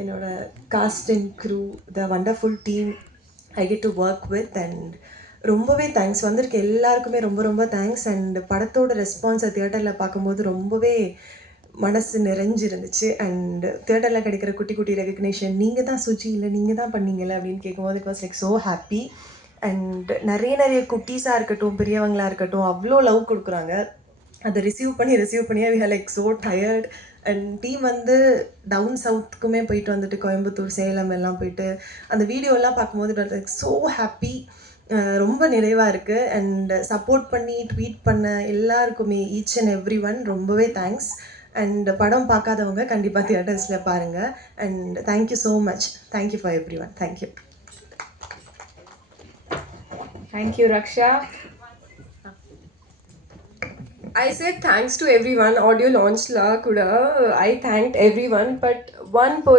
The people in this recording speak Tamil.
என்னோட cast and crew the wonderful team I get to work with and ரொம்பவே தேங்க்ஸ் வந்திருக்க எல்லாருக்குமே ரொம்ப ரொம்ப தேங்க்ஸ். அண்ட் படத்தோட ரெஸ்பான்ஸை தியேட்டரில் பார்க்கும்போது ரொம்பவே மனசு நிறைஞ்சிருந்துச்சு. அண்ட் தியேட்டரில் கிடைக்கிற குட்டி குட்டி ரெகக்னேஷன், நீங்கள் தான் சுஜி இல்லை நீங்கள் தான் பண்ணீங்கல்ல அப்படின்னு கேட்கும்போது it was like so happy. And நிறைய குட்டீஸாக இருக்கட்டும் பெரியவங்களாக இருக்கட்டும் அவ்வளோ லவ் கொடுக்குறாங்க. அதை ரிசீவ் பண்ணியே we are like so tired. And team வந்து டவுன் சவுத்துக்குமே போயிட்டு வந்துட்டு கோயம்புத்தூர் சேலம் எல்லாம் போயிட்டு அந்த வீடியோலாம் பார்க்கும்போது லைக் ஸோ ஹாப்பி. ரொம்ப நிறைவாக இருக்குது. அண்ட் சப்போர்ட் பண்ணி ட்வீட் பண்ண எல்லாருக்குமே ஈச் அண்ட் எவ்ரி ஒன் ரொம்பவே தேங்க்ஸ். அண்ட் படம் பார்க்காதவங்க கண்டிப்பாக தியேட்டர்ஸில் பாருங்கள். And thank you so much. Thank you for every one. Thank you. Thank you, Raksha. I said thanks to everyone. Audio launch la kuda I thanked everyone, but one person